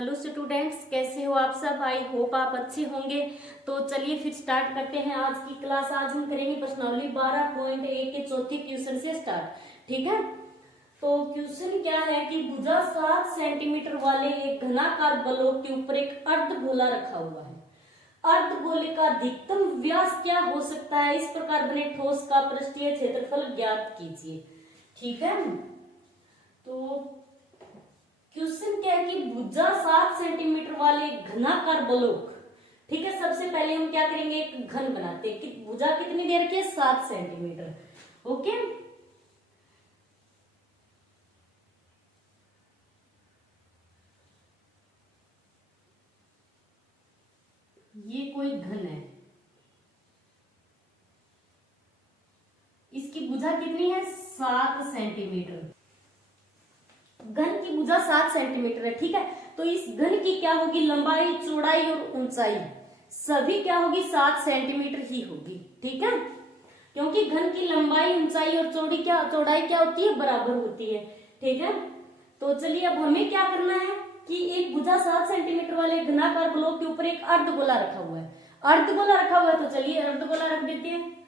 Hello students, कैसे हो आप सब। आई होप आप अच्छे होंगे। तो चलिए फिर स्टार्ट करते हैं आज की क्लास। आज हम करेंगे प्रश्नावली 12.1 के चौथे क्वेश्चन से स्टार्ट। ठीक है, तो क्वेश्चन क्या है कि भुजा 7 सेंटीमीटर वाले एक घनाकार ब्लॉक के ऊपर एक अर्धगोला रखा हुआ है। अर्धगोले का अधिकतम व्यास क्या हो सकता है, इस प्रकार बने ठोस का पृष्ठीय क्षेत्रफल ज्ञात कीजिए। ठीक है, तो क्वेश्चन क्या है कि भुजा 7 सेंटीमीटर वाले घनाकार ब्लॉक। ठीक है, सबसे पहले हम क्या करेंगे, एक घन बनाते हैं कि भुजा कितनी दे रखी है, 7 सेंटीमीटर। ओके, ये कोई घन है, इसकी भुजा कितनी है, 7 सेंटीमीटर। घन की भुजा 7 सेंटीमीटर है। ठीक है, तो इस घन की क्या होगी, लंबाई, चौड़ाई और ऊंचाई सभी क्या होगी, 7 सेंटीमीटर ही होगी। ठीक है, क्योंकि घन की लंबाई, ऊंचाई और चौड़ाई क्या होती है, बराबर होती है। ठीक है, तो चलिए अब हमें क्या करना है कि एक भुजा 7 सेंटीमीटर वाले घनाकार ब्लॉक के ऊपर एक अर्धगोला रखा हुआ है। अर्धगोला रखा हुआ है, तो चलिए अर्धगोला रख देते हैं।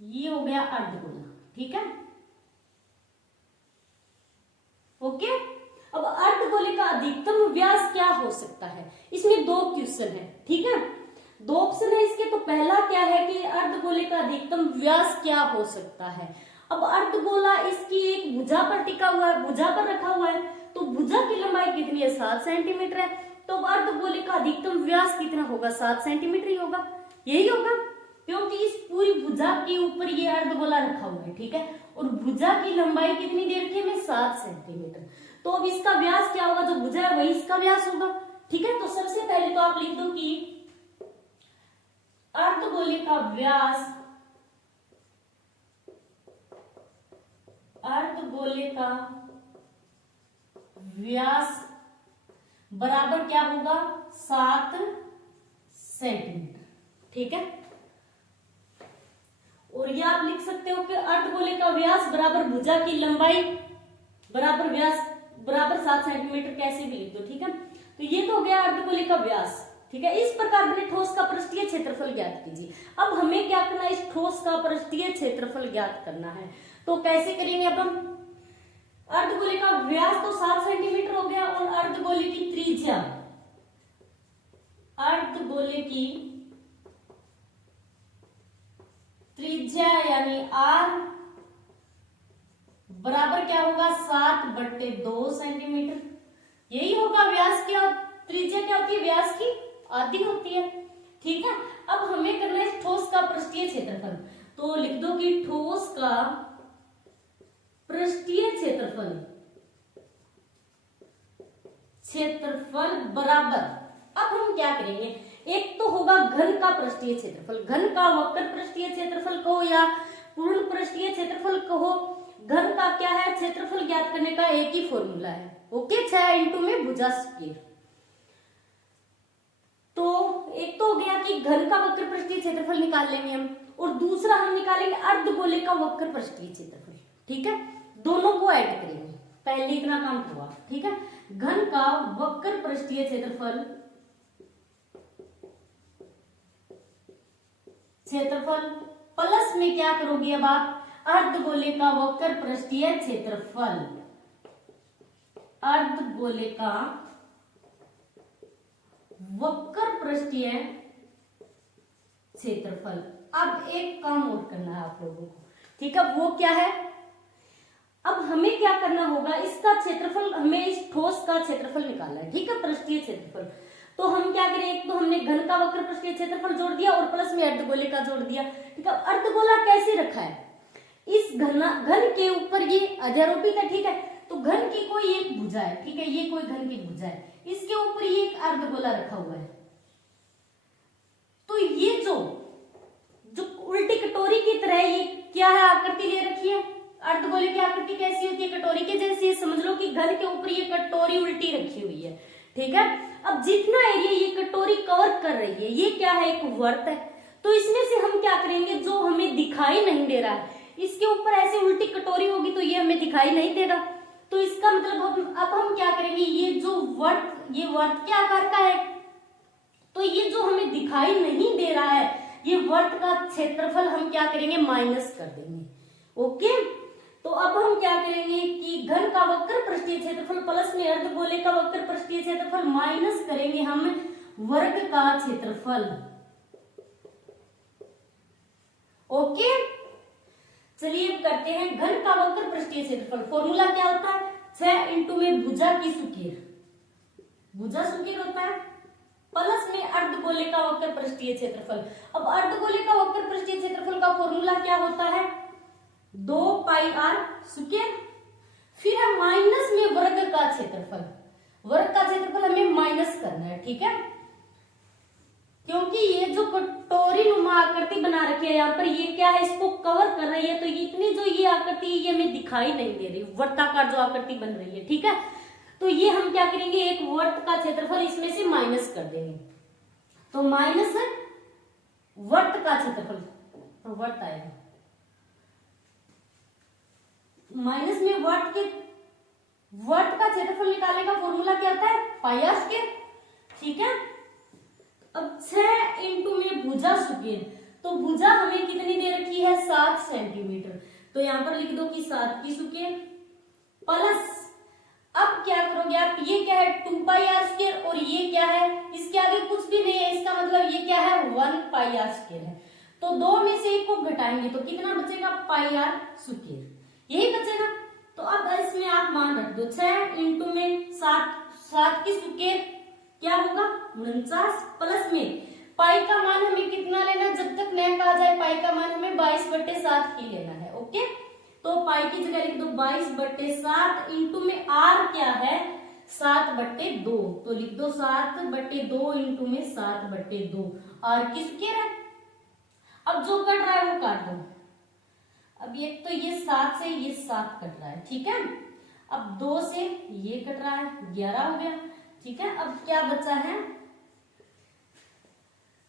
ये हो गया अर्धगोला। ठीक है, ओके। अब अर्धगोले का अधिकतम व्यास क्या हो सकता है, इसमें दो क्वेश्चन है। ठीक है, दो ऑप्शन है इसके। तो पहला क्या है कि अर्धगोले का अधिकतम व्यास क्या हो सकता है। अब अर्धगोला इसकी एक भुजा पर टिका हुआ है, भुजा पर रखा हुआ है, तो भुजा की लंबाई कितनी है, 7 सेंटीमीटर है। तो अर्धगोले का अधिकतम व्यास कितना होगा, 7 सेंटीमीटर ही होगा, यही होगा, क्योंकि इस पूरी भुजा के ऊपर ये अर्धगोला रखा हुआ है। ठीक है, और भुजा की लंबाई कितनी दे रखी है, 7 सेंटीमीटर। तो अब इसका व्यास क्या होगा, जो भुजा है वही इसका व्यास होगा। ठीक है, तो सबसे पहले तो आप लिख दो कि अर्धगोले का व्यास, अर्धगोले का व्यास बराबर क्या होगा, 7 सेंटीमीटर। ठीक है, और ये आप लिख सकते हो कि अर्धगोले का व्यास बराबर भुजा की लंबाई बराबर व्यास बराबर 7 सेंटीमीटर, कैसे भी लिख दो। ठीक है, तो ये तो हो गया अर्धगोले का व्यास। ठीक है, इस प्रकार बने ठोस का पृष्ठीय क्षेत्रफल ज्ञात कीजिए। अब हमें क्या करना है, इस ठोस का पृष्ठीय क्षेत्रफल ज्ञात करना है। तो कैसे करेंगे, अब हम अर्धगोले का व्यास तो 7 सेंटीमीटर हो गया, और अर्धगोले की त्रिज्या, अर्धगोले की त्रिज्या यानी r बराबर क्या होगा, 7/2 सेंटीमीटर। यही होगा व्यास की, त्रिज्या क्या होती है, व्यास की आधी होती है। ठीक है, अब हमें करना है ठोस का पृष्ठीय क्षेत्रफल। तो लिख दो कि ठोस का पृष्ठीय क्षेत्रफल, क्षेत्रफल बराबर, अब हम क्या करेंगे, एक तो होगा घन का पृष्ठीय क्षेत्रफल, घन का वक्र पृष्ठीय क्षेत्रफल कहो या पूर्ण पृष्ठीय क्षेत्रफल कहो। घन का क्या है, क्षेत्रफल ज्ञात करने का एक ही फॉर्मूला है। ओके, 6 इंटू में भुजा स्क्वायर। तो एक तो हो गया कि घन का वक्र पृष्ठीय क्षेत्रफल निकाल लेंगे हम, और दूसरा हम निकालेंगे अर्धगोले का वक्र पृष्ठीय क्षेत्रफल। ठीक है, दोनों को ऐड करेंगे, पहले इतना काम हुआ। ठीक है, घन का वक्र पृष्ठीय क्षेत्रफल, क्षेत्रफल प्लस में क्या करोगे, अब आप अर्धगोले का वक्र पृष्ठीय क्षेत्रफल, अर्धगोले का वक्र पृष्ठीय क्षेत्रफल। अब एक काम और करना है आप लोगों को। ठीक है, वो क्या है, अब हमें क्या करना होगा, इसका क्षेत्रफल, हमें इस ठोस का क्षेत्रफल निकालना है। ठीक है, पृष्ठीय क्षेत्रफल। तो हम क्या करें, एक तो हमने घन का वक्र पृष्ठीय क्षेत्रफल जोड़ दिया और प्लस में अर्धगोले का जोड़ दिया। ठीक है, अर्धगोला कैसे रखा है, इस घन के ऊपर ये अध्यारोपित है। ठीक है, तो घन की कोई एक भुजा है। ठीक है, ये कोई घन की भुजा है, इसके ऊपर ये एक अर्धगोला रखा हुआ है। तो ये जो उल्टी कटोरी की तरह ये क्या है, आकृति ले रखी है। अर्धगोले की आकृति कैसी होती है, कटोरी के जैसी। समझ लो कि घन के ऊपर ये कटोरी उल्टी रखी हुई है। ठीक है, अब जितना एरिया ये कटोरी कवर कर रही है, ये क्या है, एक वर्त है। तो इसमें से हम क्या करेंगे, जो हमें दिखाई नहीं दे रहा है, इसके ऊपर ऐसे उल्टी कटोरी होगी तो ये हमें दिखाई नहीं दे रहा। तो इसका मतलब अब हम क्या करेंगे, ये जो वर्त ये वर्त के आकार का है, तो ये जो हमें दिखाई नहीं दे रहा है ये वर्त का क्षेत्रफल हम क्या करेंगे, माइनस कर देंगे। ओके, तो अब हम क्या करेंगे कि घन का वक्र पृष्ठीय क्षेत्रफल प्लस में अर्धगोले का वक्र पृष्ठीय क्षेत्रफल माइनस करेंगे हम वर्ग का क्षेत्रफल। ओके, चलिए अब करते हैं घन का वक्र पृष्ठीय क्षेत्रफल। फॉर्मूला क्या होता है, 6 इंटू में भुजा की सुकीर, भुजा सुकीर होता है, प्लस में अर्धगोले का वक्र पृष्ठीय क्षेत्रफल। अब अर्धगोले का वक्र पृष्ठीय क्षेत्रफल का फॉर्मूला क्या होता है, 2 पाई आर स्क्वायर, फिर है माइनस में वर्ग का क्षेत्रफल। वर्ग का क्षेत्रफल हमें माइनस करना है, ठीक है, क्योंकि ये जो कटोरी नुमा आकृति बना रखी है यहाँ पर, ये क्या है, इसको कवर कर रही है, तो ये इतनी जो ये आकृति ये हमें दिखाई नहीं दे रही, वर्ताकार जो आकृति बन रही है, ठीक है। तो ये हम क्या करेंगे, एक वर्त का क्षेत्रफल इसमें से माइनस कर देंगे, तो माइनस वर्त का क्षेत्रफल, तो वर्त आएगा, माइनस में वर्त का क्षेत्रफल निकालने का फॉर्मूला क्या होता है, पाई आर स्क्वायर, ठीक है। अब 6 इंटू में भुजा सुकेर, तो भुजा हमें कितनी दे रखी है, 7 सेंटीमीटर, तो यहां पर लिख दो कि 7 की सुकेर प्लस, अब क्या करोगे आप, ये क्या है 2 पाई आर स्क्वायर, और ये क्या है, इसके आगे कुछ भी नहीं है, इसका मतलब ये क्या है 1 पाई आर स्क्वायर है, तो 2 में से 1 को घटाएंगे तो कितना बचेगा, पाई आर स्क्वायर, यही बचेगा। तो अब इसमें आप मान रख दो, 6 इंटू में 7 की स्क्वायर क्या होगा 49, प्लस में पाई का मान हमें कितना लेना, जब तक न कहा जाए पाई का मान हमें 22/7 ही लेना है। ओके, तो पाई की जगह लिख दो 22/7, इंटू में आर क्या है 7/2, तो लिख दो 7/2 इंटू में 7/2, आर की स्क्वायर है। अब जो कट रहा है वो काट दो, अब ये तो ये 7 से ये 7 कट रहा है, ठीक है, अब 2 से ये कट रहा है, 11 हो गया, ठीक है। अब क्या बचा है,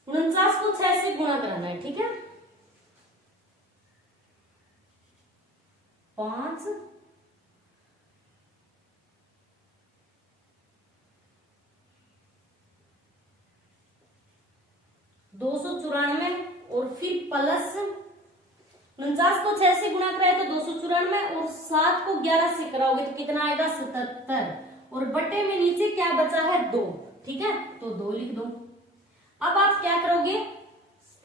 49 को 6 से गुणा कराना है, ठीक है, 5 294 और फिर प्लस 49 को 6 से गुणा कराए तो 294, और 7 को 11 से कराओगे तो कितना आएगा 77, और बटे में नीचे क्या बचा है 2, ठीक है, तो 2 लिख दो। अब आप क्या करोगे,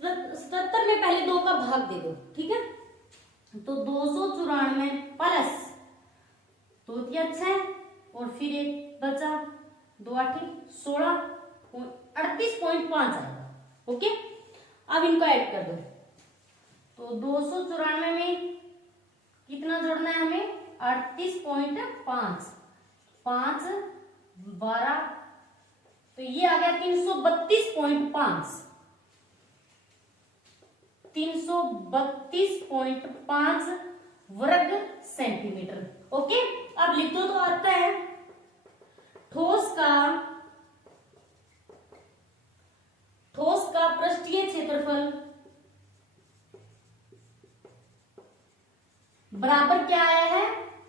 77 में पहले 2 का भाग दे दो, ठीक है, तो 294 प्लस 2 6 और फिर एक बचा 2 8 16 38.5 आएगा। ओके, अब इनको ऐड कर दो, तो 294 में कितना जोड़ना है हमें 38.5, 5 12, तो ये आ गया 332.5, 332.5 वर्ग सेंटीमीटर। ओके, अब लिख दो, तो आता है ठोस का पृष्ठीय क्षेत्रफल बराबर क्या आया है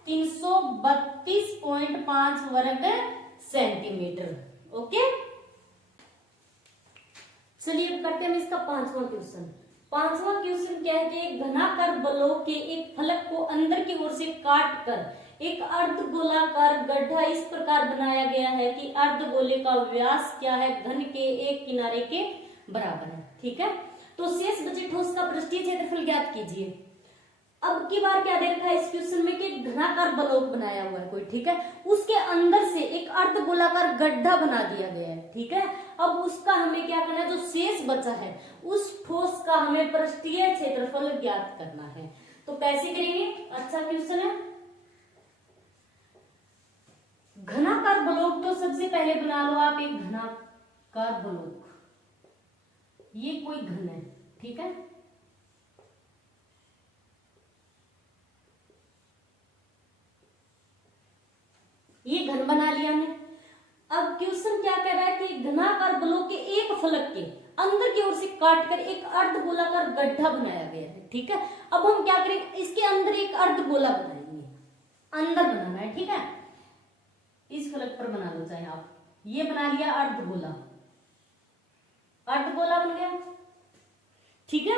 332.5 वर्ग सेंटीमीटर। ओके, चलिए अब करते हैं इसका 5वां क्वेश्चन। 5वां क्वेश्चन क्या है कि एक घनाकार ब्लॉक के एक फलक को अंदर की ओर से काट कर एक अर्धगोलाकार गड्ढा इस प्रकार बनाया गया है कि अर्धगोले का व्यास क्या है, घन के एक किनारे के बराबर है, ठीक है। तो शेष बचे ठोस का पृष्ठीय क्षेत्रफल ज्ञात कीजिए। अब की बार क्या दे रखा है इस क्वेश्चन में कि घनाकार ब्लॉक बनाया हुआ है कोई, ठीक है, उसके अंदर से एक अर्धगोलाकार गड्ढा बना दिया गया है, ठीक है। अब उसका हमें क्या करना है, जो शेष बचा है उस ठोस का हमें पृष्ठीय क्षेत्रफल ज्ञात करना है। तो कैसे करेंगे, अच्छा क्वेश्चन है। घनाकार ब्लॉक तो सबसे पहले बना लो आप एक घनाकार ब्लॉक, ये कोई घन है, ठीक है, ये घन बना लिया हमने। अब क्वेश्चन क्या कह रहा है कि घनाकार ब्लॉक के एक फलक के अंदर की ओर से काटकर एक अर्धगोलाकार गड्ढा बनाया गया है, ठीक है। अब हम क्या करेंगे, इसके अंदर एक अर्धगोला बनाएंगे, अंदर बनाना है, ठीक है, इस फलक पर बना लो चाहे आप, ये बना लिया अर्धगोला, अर्धगोला बन गया। ठीक है,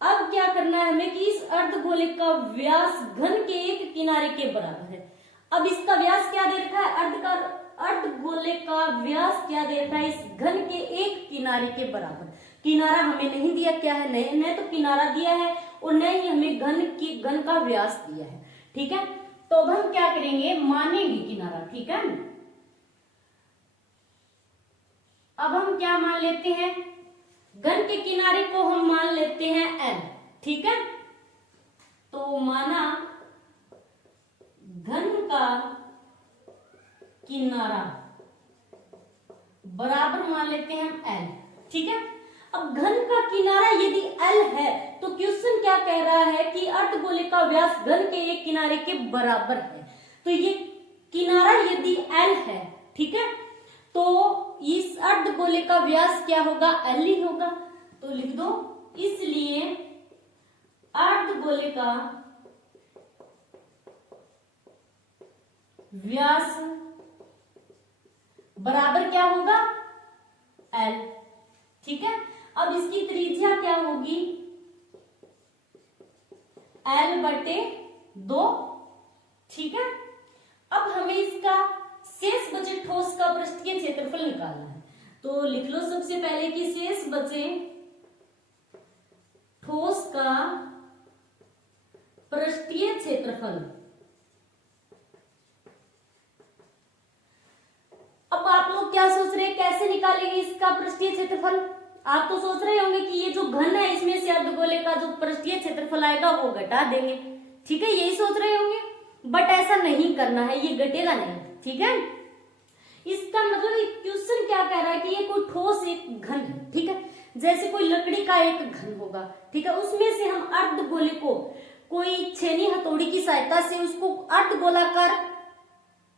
अब क्या करना है हमें कि इस अर्धगोले का व्यास घन के एक किनारे के बराबर है। अब इसका व्यास क्या दे रखा है, अर्धगोले का व्यास क्या दे रखा है, इस घन के एक किनारे के बराबर। किनारा हमें नहीं दिया, क्या है, न तो किनारा दिया है और न ही हमें घन का व्यास दिया है। ठीक है, तो अब हम क्या करेंगे, मानेंगे किनारा। ठीक है, अब हम क्या मान लेते हैं, घन के किनारे को हम मान लेते हैं L। ठीक है, तो माना घन का किनारा बराबर मान लेते हैं हम L। ठीक है, अब घन का किनारा यदि L है तो क्वेश्चन क्या कह रहा है कि अर्धगोले का व्यास घन के एक किनारे के बराबर है। तो ये किनारा यदि L है, ठीक है, तो इस अर्धगोले का व्यास क्या होगा, L ही होगा। तो लिख दो, इसलिए अर्धगोले का व्यास बराबर क्या होगा, L। ठीक है, अब इसकी त्रिज्या क्या होगी, L/2। ठीक है, अब हमें इसका शेष बचे ठोस का पृष्ठीय क्षेत्रफल निकालना है। तो लिख लो सबसे पहले कि शेष बचे ठोस का पृष्ठीय क्षेत्रफल। अब आप लोग क्या सोच रहे हैं, कैसे निकालेंगे इसका पृष्ठीय क्षेत्रफल। आप तो सोच रहे होंगे कि ये जो घन है इसमें से अर्धगोले का जो पृष्ठीय क्षेत्रफल आएगा वो घटा देंगे। ठीक है, यही सोच रहे होंगे, बट ऐसा नहीं करना है, ये घटेगा नहीं। ठीक है, इसका मतलब क्वेश्चन क्या कह रहा है कि ये कोई ठोस एक घन है। ठीक है, जैसे कोई लकड़ी का एक घन होगा, ठीक है, उसमें से हम अर्धगोले को कोई छेनी हथौड़ी की सहायता से उसको अर्धगोलाकार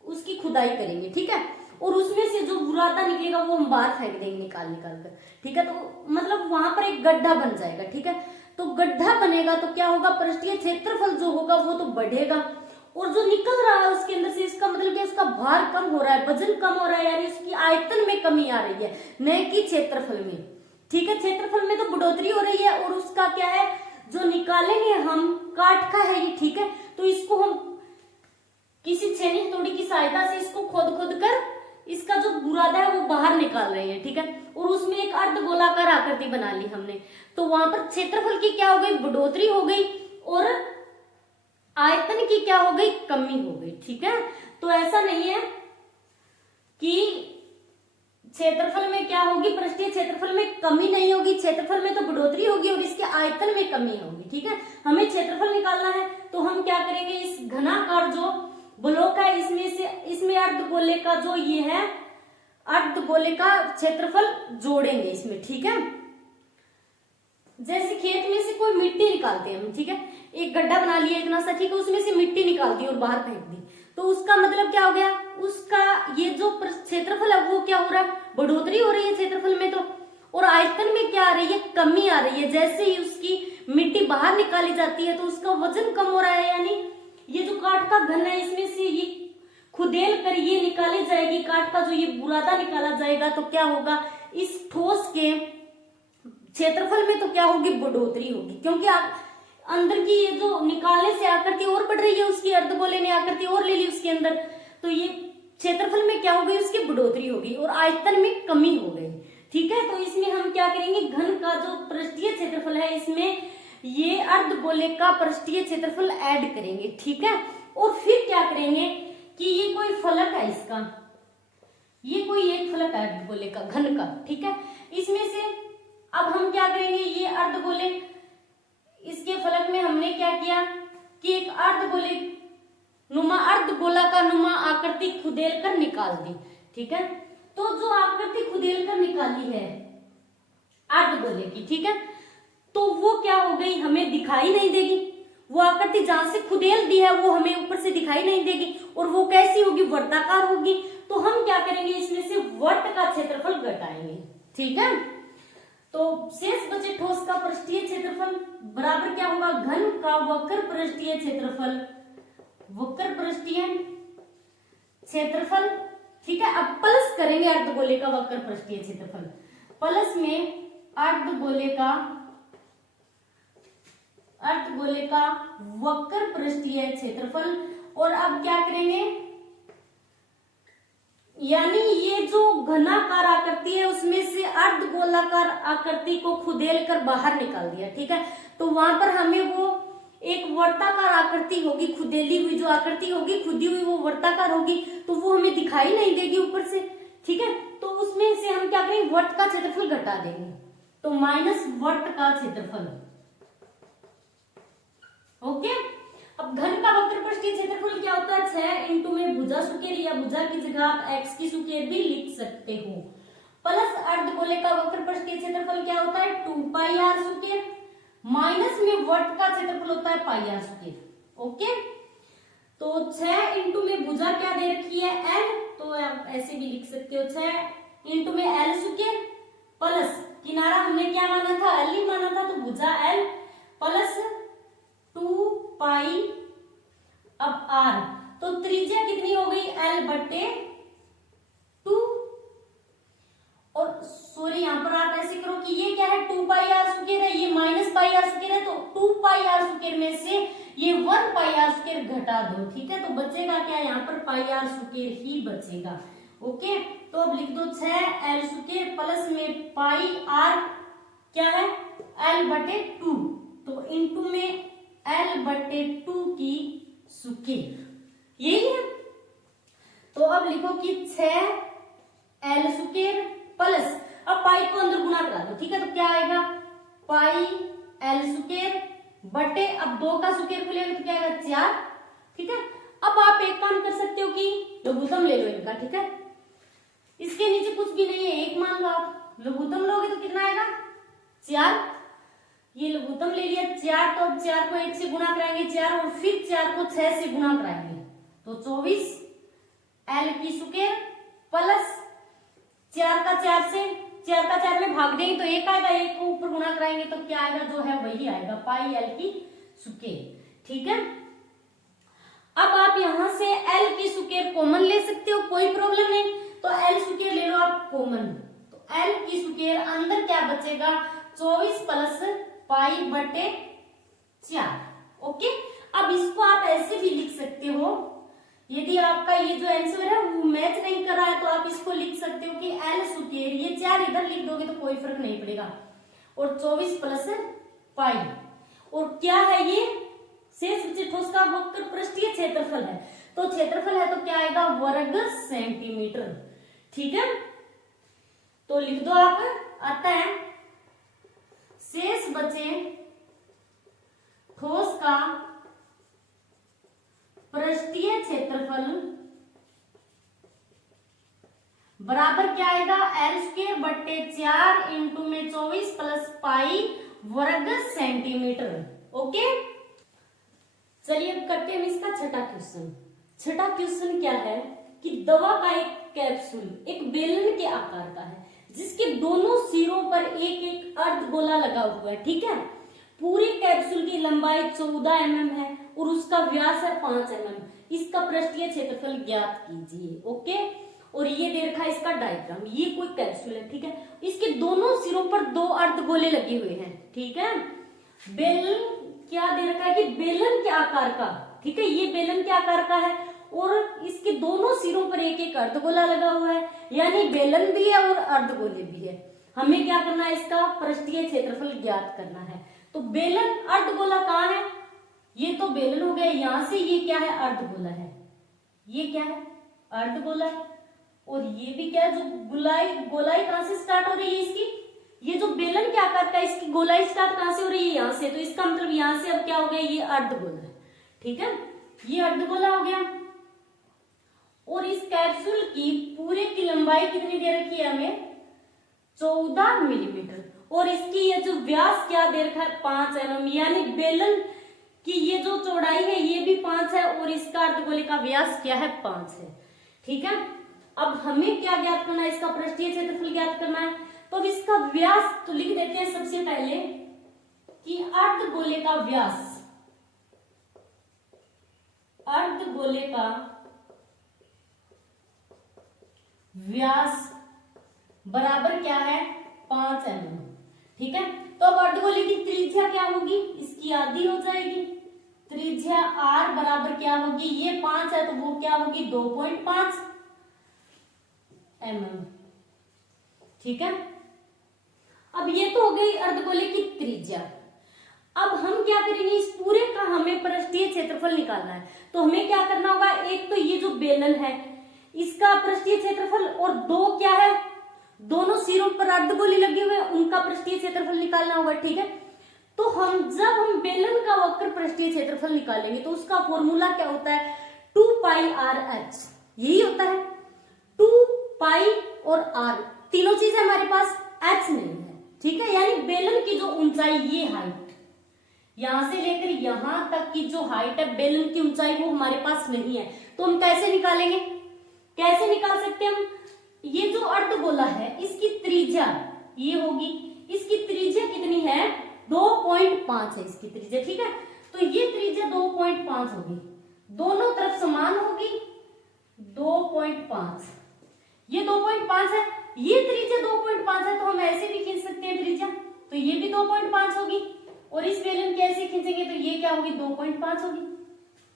उसकी खुदाई करेंगे। ठीक है, और उसमें से जो बुरादा निकलेगा वो हम बाहर फेंक देंगे निकाल कर। ठीक है, तो मतलब वहां पर एक गड्ढा बन जाएगा। ठीक है, तो गड्ढा बनेगा तो क्या होगा, पृष्ठीय क्षेत्रफल जो होगा वो तो बढ़ेगा, और जो निकल रहा है उसके अंदर से इसका मतलब कि उसका भार कम हो रहा है, वजन कम हो रहा है, यानी उसकी आयतन में कमी आ रही है, न कि क्षेत्रफल में। ठीक है, क्षेत्रफल में तो बढ़ोतरी हो रही है, और उसका क्या है, जो निकालेंगे हम काठ का है ये। ठीक है, तो इसको हम किसी छेनी हथौड़ी की सहायता से इसको खोद कर इसका जो बुरादा है वो बाहर निकाल रहे हैं। ठीक है, और उसमें एक अर्धगोलाकार आकृति बना ली हमने, तो वहां पर क्षेत्रफल की क्या हो गई, बढ़ोतरी हो गई, और आयतन की क्या हो गई, कमी हो गई। ठीक है, तो ऐसा नहीं है कि क्षेत्रफल में क्या होगी, पृष्ठीय क्षेत्रफल में कमी नहीं होगी, क्षेत्रफल में तो बढ़ोतरी होगी और इसके आयतन में कमी होगी। ठीक है, हमें क्षेत्रफल निकालना है, तो हम क्या करेंगे, इस घनाकार जो ब्लॉक है इसमें अर्धगोले का जो ये है अर्धगोले का क्षेत्रफल जोड़ेंगे इसमें। ठीक है, जैसे खेत में से कोई मिट्टी निकालते हैं हम। ठीक है, एक गड्ढा बना लिया इतना सा, ठीक है, उसमें से मिट्टी निकाल दी और बाहर फेंक दी, तो उसका मतलब क्या हो गया, उसका ये जो क्षेत्रफल है वो क्या हो रहा है, बढ़ोतरी हो रही है क्षेत्रफल में, तो और आयतन में क्या आ रही है, कमी आ रही है। जैसे ही उसकी मिट्टी बाहर निकाली जाती है तो उसका वजन कम हो रहा है, यानी ये जो काठ का घन है इसमें से ये खुदेल कर ये निकाली जाएगी, काठ का जो ये बुरादा निकाला जाएगा, तो क्या होगा, इस ठोस के क्षेत्रफल में तो क्या होगी, बढ़ोतरी होगी, क्योंकि आप अंदर की ये जो निकालने से आकृति और बढ़ रही है, उसकी अर्धगोले ने आकृति और ले ली उसके अंदर, तो ये क्षेत्रफल में क्या हो गई, उसकी बढ़ोतरी होगी और आयतन में कमी हो गई। ठीक है, तो इसमें हम क्या करेंगे, घन का जो पृष्ठीय क्षेत्रफल है इसमें ये अर्धगोले का पृष्ठीय क्षेत्रफल ऐड करेंगे। ठीक है, और फिर क्या करेंगे कि ये कोई फलक है इसका, ये कोई एक फलक है अर्धगोले का घन का। ठीक है, इसमें से अब हम क्या करेंगे, ये अर्धगोले इसके फलक में हमने क्या किया कि एक अर्धगोला का नुमा आकृति खुदेल कर निकाल दी। ठीक है, तो जो आकृति खुदेल कर निकाली है अर्धगोले की, ठीक है, तो वो क्या हो गई, हमें दिखाई नहीं देगी, वो आकृति जहां से खुदेल दी है वो हमें ऊपर से दिखाई नहीं देगी, और वो कैसी होगी, वर्ताकार होगी। तो हम क्या करेंगे, इसमें से वर्त का क्षेत्रफल घटाएंगे। ठीक है, तो शेष बचे ठोस का पृष्ठीय क्षेत्रफल बराबर क्या होगा, घन का वक्र पृष्ठीय क्षेत्रफल, वक्र पृष्ठीय क्षेत्रफल। ठीक है। अब प्लस करेंगे अर्धगोले का वक्र पृष्ठीय क्षेत्रफल, प्लस में अर्धगोले का वक्र पृष्ठीय क्षेत्रफल। और अब क्या करेंगे, यानी ये जो घनाकार आकृति है उसमें से अर्धगोलाकार आकृति को खुदेल कर बाहर निकाल दिया, ठीक है। तो वहां पर हमें वो एक वर्ताकार आकृति होगी, खुदेली हुई जो आकृति होगी, खुदी हुई वो वर्ताकार होगी, तो वो हमें दिखाई नहीं देगी ऊपर से, ठीक है। तो उसमें से हम क्या करेंगे, वर्त का क्षेत्रफल घटा देंगे, तो माइनस वर्त का क्षेत्रफल। ओके। अब घन का वक्र पृष्ठीय क्षेत्रफल क्या होता है, 6 इंटू में भुजा सुकेर, या भुजा की जगह आप x की सुकेर भी लिख सकते हो, प्लस अर्धगोले का वक्र पृष्ठीय क्षेत्रफल क्या होता है 2 पाई आर सुकेर, माइनस में वर्त का क्षेत्रफल होता है पाई आर सुकेर। ओके। तो 6 इंटू में भुजा क्या दे रखी है l, तो आप ऐसे भी लिख सकते हो 6 इंटू में l सुकेर, प्लस किनारा हमने क्या माना था, l ही माना था, तो भुजा l प्लस 2 पाई अब r, तो त्रिज्या कितनी हो गई l बट्टे 2। और सॉरी यहां पर आप ऐसे करो कि ये क्या है 2 पाई आर स्क्वायर है, ये माइनस पाई आर स्क्वायर है, तो 2 पाई आर स्क्वायर में से ये 1 पाई आर स्क्वायर घटा दो, ठीक है। तो बचेगा क्या, यहाँ पर पाई आर स्क्वायर ही बचेगा। ओके। तो अब लिख दो 6 l स्क्वायर प्लस में पाई आर क्या है l बटे 2, तो इंटू में l बटे 2 की स्क्वायर, यही है। तो अब लिखो कि 6 l स्क्वायर प्लस, अब पाई को अंदर गुणा करा दो, ठीक है। तो क्या आएगा पाई l स्क्वायर बटे, अब 2 का स्क्वायर खुलेगा तो क्या आएगा 4, ठीक है। अब आप एक काम कर सकते हो कि लघुत्तम ले लो इनका, ठीक है। इसके नीचे कुछ भी नहीं है, एक मान लो आप, लघुत्तम लोगे तो कितना आएगा 4, ये लघुत्तम ले लिया 4, तो अब 4 को 1 से गुणा कराएंगे 4, और फिर 4 को 6 से गुणा कराएंगे, तो 24 l की स्क्वायर प्लस 4 का 4 से, 4 का 4 में भाग देंगे तो 1 आएगा, 1 को ऊपर गुणा कराएंगे तो क्या आएगा, जो है वही आएगा पाई l की स्क्वायर, ठीक है। अब आप यहां से l की स्क्वायर कॉमन ले सकते हो, कोई प्रॉब्लम नहीं, तो l स्क्वायर ले लो आप कॉमन, तो l की स्क्वायर अंदर क्या बचेगा 24 प्लस पाई बटे 4। ओके। अब इसको आप ऐसे भी लिख सकते हो, यदि आपका ये जो आंसर है वो मैच नहीं कर रहा है तो आप इसको लिख सकते हो कि l स्क्वायर, ये 4 इधर लिख दोगे तो कोई फर्क नहीं पड़ेगा, और 24 प्लस पाई, और क्या है ये शेष बचे ठोस का वक्र पृष्ठीय क्षेत्रफल है, तो क्षेत्रफल है तो क्या आएगा वर्ग सेंटीमीटर, ठीक है। तो लिख दो आप, आता है शेष बचे ठोस का पृष्ठीय क्षेत्रफल बराबर क्या आएगा l स्क्वायर बट्टे 4 इंटू में 24 प्लस पाई वर्ग सेंटीमीटर। ओके। चलिए अब करते हैं इसका छठा क्वेश्चन। छठा क्वेश्चन क्या है कि दवा का एक कैप्सूल एक बेलन के आकार का है, जिसके दोनों सिरों पर एक एक अर्धगोला लगा हुआ है, ठीक है। पूरी कैप्सूल की लंबाई 14 mm है और उसका व्यास है 5 mm। इसका पृष्ठीय क्षेत्रफल ज्ञात कीजिए। ओके। और ये दे रखा है इसका डायग्राम, ये कोई कैप्सूल है, ठीक है। इसके दोनों सिरों पर 2 अर्धगोले लगे हुए हैं, ठीक है। बेलन क्या दे रखा है कि बेलन के आकार का, ठीक है, ये बेलन के आकार का है और इसके दोनों सिरों पर एक एक अर्धगोला लगा हुआ है, यानी बेलन भी है और अर्धगोले भी है। हमें क्या करना है, इसका पृष्ठीय क्षेत्रफल ज्ञात करना है। तो बेलन अर्धगोला कहाँ है, ये तो बेलन हो गया, यहां से ये क्या है अर्धगोला है, ये क्या है अर्धगोला है, और ये भी क्या है जो गोलाई कहां से स्टार्ट हो रही है इसकी, ये जो बेलन के आकार का इसकी गोलाई स्टार्ट कहां से हो रही है यहाँ से, तो इसका मतलब यहाँ से अब क्या हो गया ये अर्धगोला है, ठीक है, ये अर्धगोला हो गया। और इस कैप्सूल की पूरे की लंबाई कितनी दे रखी है हमें 14 मिलीमीटर, और इसकी ये जो व्यास क्या दे रखा है 5 mm, यानी बेलन की ये जो चौड़ाई है ये भी 5 है और इसका अर्धगोले का व्यास क्या है 5 है, ठीक है। अब हमें क्या ज्ञात करना है, इसका पृष्ठीय क्षेत्रफल ज्ञात करना है। तो अब इसका व्यास तो लिख देते हैं सबसे पहले कि अर्धगोले का व्यास, अर्धगोले का व्यास बराबर क्या है 5 mm। ठीक है, तो अब अर्धगोले की त्रिज्या क्या होगी, इसकी आधी हो जाएगी। त्रिज्या r बराबर क्या होगी, ये 5 है तो वो क्या होगी 2.5 mm। ठीक है, अब ये तो हो गई अर्धगोले की त्रिज्या। अब हम क्या करेंगे, इस पूरे का हमें पृष्ठीय क्षेत्रफल निकालना है। तो हमें क्या करना होगा, एक तो ये जो बेलन है इसका पृष्ठीय क्षेत्रफल, और दो क्या है, दोनों सिरों पर अर्धगोले लगे हुए हैं उनका पृष्ठीय क्षेत्रफल निकालना होगा। ठीक है, तो जब हम बेलन का वक्र पृष्ठीय क्षेत्रफल निकालेंगे तो उसका फॉर्मूला क्या होता है, 2πr(h), यही होता है। 2π और r तीनों चीज हमारे पास, h नहीं है। ठीक है, यानी बेलन की जो ऊंचाई, ये हाइट यहां से लेकर यहां तक की जो हाइट है बेलन की ऊंचाई, वो हमारे पास नहीं है। तो हम कैसे निकालेंगे, कैसे निकाल सकते हैं हम, ये जो अर्धगोला है इसकी त्रिज्या ये होगी, इसकी त्रिज्या कितनी है 2.5 है इसकी त्रिज्या। ठीक है, तो ये त्रिज्या 2.5 होगी, दोनों तरफ समान होगी 2.5, ये 2.5 है, ये त्रिज्या 2.5 है, तो हम ऐसे भी खींच सकते हैं त्रिज्या, तो ये भी 2.5 होगी, और इस बेलन के ऐसे खींचेंगे तो ये क्या होगी 2.5 होगी।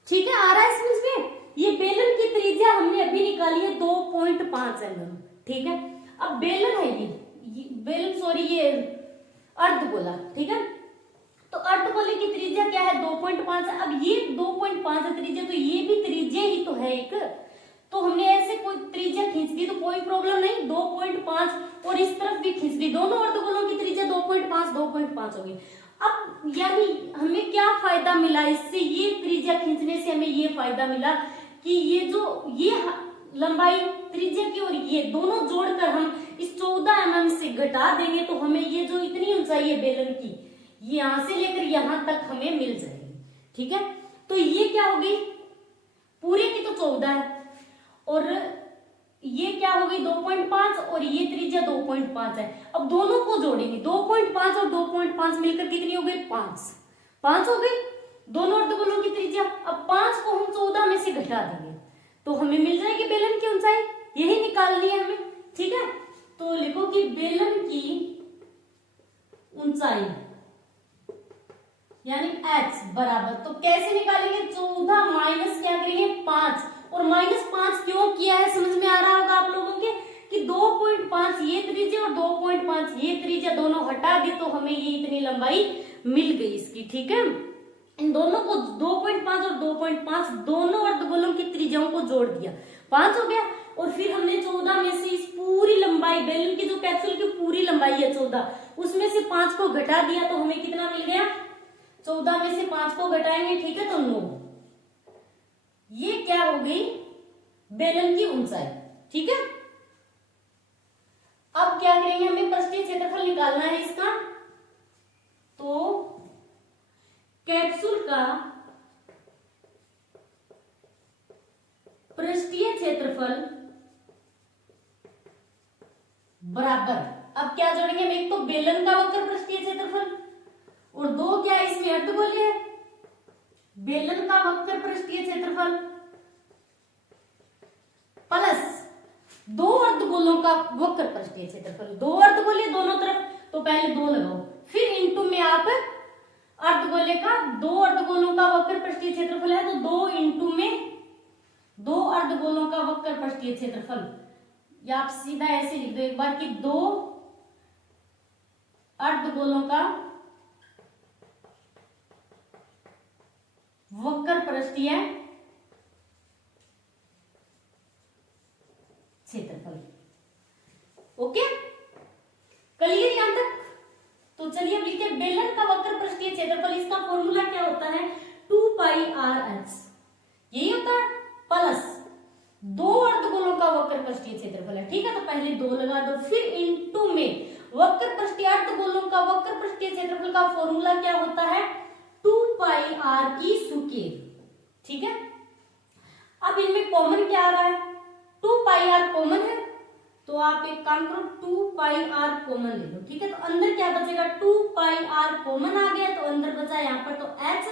ठीक है, आ रहा है समझ में, ये बेलन की त्रिज्या हमने अभी निकाली है 2.5 mm। ठीक है, अब बेलन है ये बेलन, सॉरी ये अर्धगोला। ठीक है, तो अर्धगोले की त्रिज्या क्या है 2.5 है। अब ये 2.5 है त्रिज्या, तो ये भी त्रिज्या ही तो है एक, तो हमने ऐसे कोई त्रिज्या खींच दी तो कोई प्रॉब्लम नहीं, 2.5, और इस तरफ भी खींच दी, दोनों अर्धगोलों की त्रिज्या 2.5 होगी। अब यानी हमें क्या फायदा मिला इससे, ये त्रिज्या खींचने से हमें ये फायदा मिला कि ये जो ये लंबाई त्रिज्या की और ये दोनों जोड़कर हम इस 14 mm से घटा देंगे तो हमें ये जो इतनी ऊंचाई है बेलन की, ये यहां से लेकर यहां तक हमें मिल जाएगी। ठीक है, तो ये क्या होगी, पूरे की तो 14 है और ये क्या हो गई 2.5, और ये त्रिज्या 2.5 है। अब दोनों को जोड़ेंगे, 2.5 और 2.5 मिलकर कितनी हो गई 5 हो गई दोनों अर्धगोलों की त्रिज्या। अब 5 को हम 14 में से घटा देंगे तो हमें मिल जाएगी बेलन की ऊंचाई, यही निकालनी है हमें। ठीक है, तो लिखो कि बेलन की ऊंचाई यानी h बराबर, तो कैसे निकालेंगे 14 माइनस क्या करेंगे 5, और -5 क्यों किया है समझ में आ रहा होगा आप लोगों के कि 2.5 ये त्रिज्या और 2.5 ये त्रिज्या दोनों हटा दी तो हमें ये इतनी लंबाई मिल गई इसकी। ठीक है, इन दोनों को 2.5 और 2.5 दोनों अर्धगोलों की त्रिज्याओं को जोड़ दिया, 5 हो गया, और फिर हमने 14 में से इस पूरी लंबाई बेलन की जो कैप्सूल की पूरी लंबाई है 14, उसमें से 5 को घटा दिया तो हमें कितना मिल गया, 14 में से 5 को घटाएंगे। ठीक है, तो 9, ये क्या हो गई बेलन की ऊंचाई। ठीक है, अब क्या करेंगे, हमें पृष्ठीय क्षेत्रफल निकालना है इसका, तो कैप्सूल का पृष्ठीय क्षेत्रफल बराबर, अब क्या जोड़ेंगे हम, एक तो बेलन का वक्र पृष्ठीय क्षेत्रफल और दो क्या इसमें अर्धगोले है, बेलन का वक्र पृष्ठीय क्षेत्रफल प्लस दो अर्धगोलों का वक्र पृष्ठीय क्षेत्रफल, दो अर्धगोले दोनों तरफ, तो पहले 2 लगाओ, फिर इनटू में आप अर्धगोले का, दो अर्धगोलों का वक्र पृष्ठीय क्षेत्रफल है तो 2 इंटू में 2 अर्धगोलों का वक्र पृष्ठीय क्षेत्रफल, या आप सीधा ऐसे लिख दो एक बार कि 2 अर्धगोलों का वक्र पृष्ठीय क्षेत्रफल। ओके, क्लियर यहां तक? तो चलिए अब लिखते हैं बेलन का वक्र पृष्ठीय क्षेत्रफल, इसका फॉर्मूला क्या होता है 2πr(h), यही होता है, प्लस 2 अर्धगोलों का वक्र पृष्ठीय क्षेत्रफल है। ठीक है, तो पहले 2 लगा दो, फिर इनटू में वक्र पृष्ठीय अर्धगोलों का वक्र पृष्ठीय क्षेत्रफल का फॉर्मूला क्या होता है 2πr की स्क्वायर। ठीक है, अब इनमें कॉमन क्या आ रहा है, 2πr कॉमन है तो आप एक काम करो 2πr कॉमन ले लो। ठीक है, तो अंदर क्या बचेगा 2πr कॉमन आ गया तो अंदर बचा यहाँ पर तो h,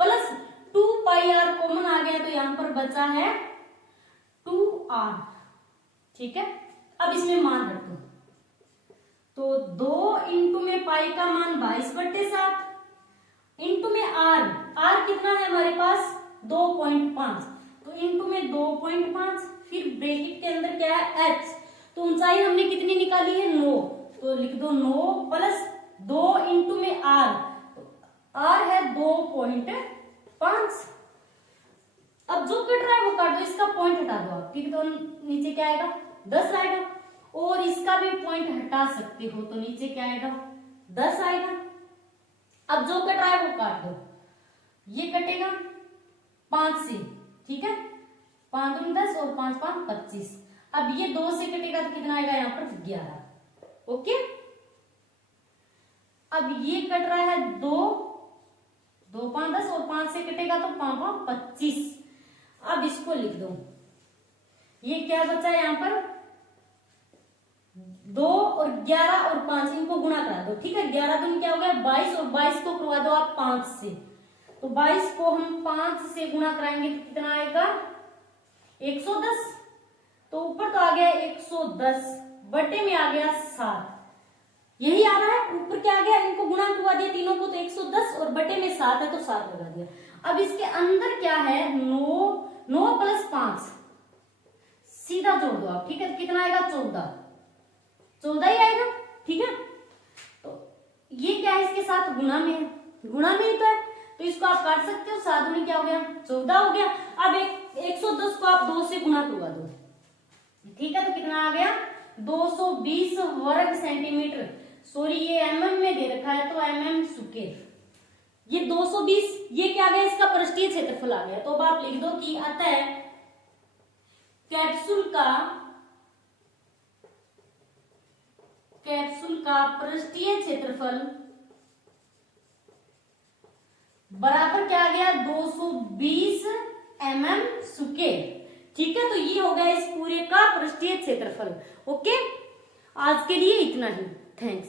प्लस 2πr कॉमन आ गया तो यहाँ पर बचा है 2r। ठीक है, अब इसमें मान रख दो, तो 2 इंटू में पाई का मान 22/7 इंटू में आर कितना है हमारे पास 2.5, तो इंटू में 2.5, फिर ब्रैकेट के अंदर क्या है h, तो ऊंचाई हमने कितनी निकाली है 9, तो लिख दो 9 प्लस 2 इंटू में आर, तो आर है 2.5। अब जो कट रहा है वो काट दो, इसका पॉइंट हटा दो आप, ठीक, तो नीचे क्या आएगा 10 आएगा, और इसका भी पॉइंट हटा सकते हो, तो नीचे क्या आएगा 10 आएगा। अब जो कट रहा है वो काट दो, ये कटेगा 5 से, ठीक है, 5 दूनी 10 और 5 5 25। अब ये 2 से कटेगा तो कितना आएगा यहाँ पर 11। ओके, अब ये कट रहा है 2 2 5 10 और 5 से कटेगा तो 5 5 25। अब इसको लिख दो, ये क्या बचा यहाँ पर 2 और 11 और 5, इनको गुणा करा दो, ठीक है, 11 दूनी क्या हो गया 22, और 22 को करवा दो आप 5 से, तो 22 को हम 5 से गुणा कराएंगे तो कितना आएगा 110, तो ऊपर तो आ गया 110, बटे में आ गया 7, यही आ रहा है, ऊपर क्या आ गया, इनको गुणा करवा दिया तीनों को, तो 110 और बटे में 7 है तो 7 लगा दिया। अब इसके अंदर क्या है 9 प्लस 5 सीधा जोड़ दो आप, ठीक है, तो कितना आएगा 14 ही आएगा, ठीक है, तो ये क्या है इसके साथ गुणा में है, गुणा में ही तो है, तो इसको आप काट सकते हो, 7 दूनी क्या हो गया 14 हो गया। अब 110 को आप 2 से गुणा करवा दो, ठीक है, तो कितना आ गया 220 वर्ग सेंटीमीटर, सॉरी ये mm में दे रखा है तो mm स्क्वायर, ये 220, ये क्या आ गया इसका पृष्ठीय क्षेत्रफल आ गया। तो अब आप लिख दो कि अतः कैप्सूल का पृष्ठीय क्षेत्रफल बराबर क्या आ गया 220 mm स्क्वायर, ठीक है, तो ये हो गया इस पूरे का पृष्ठीय क्षेत्रफल। ओके, आज के लिए इतना ही, थैंक्स।